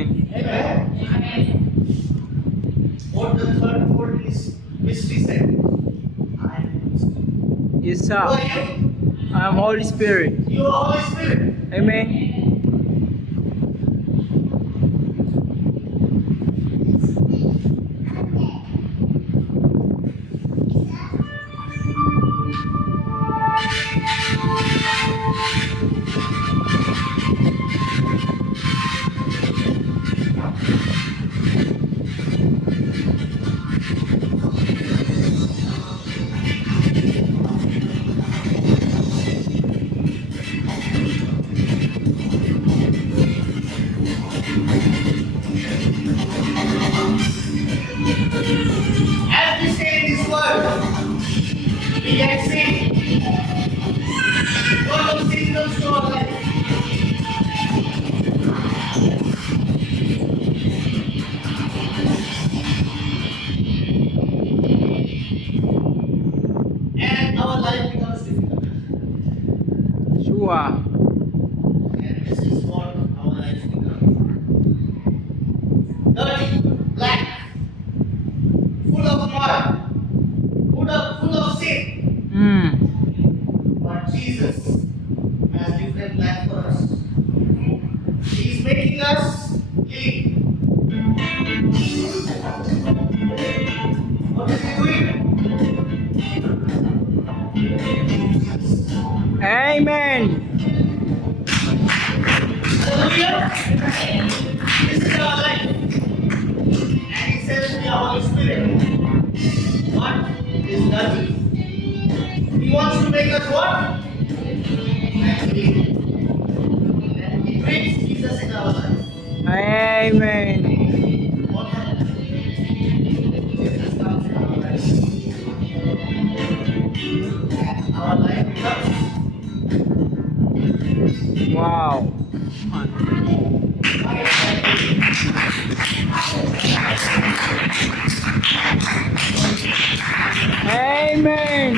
Amen. Amen. What the third fold is mystery said. I am. Yes, Who sir. are you? I am Holy Spirit. You are Holy Spirit. Amen. As we say in this word, we can see God of sin comes to our life. And our life becomes difficult. Sure. And this is what our lives become. Dirty, black, full of mud, full of sin. But Jesus has different plan for us. He is making us clean. What is he doing? Amen. Hallelujah. This is our life. And he says we are Holy Spirit. What is dirty? He wants to make us what? And clean. And he brings Jesus in our life. Amen. What happens? Jesus comes in our life. And our life becomes. Wow. Amen.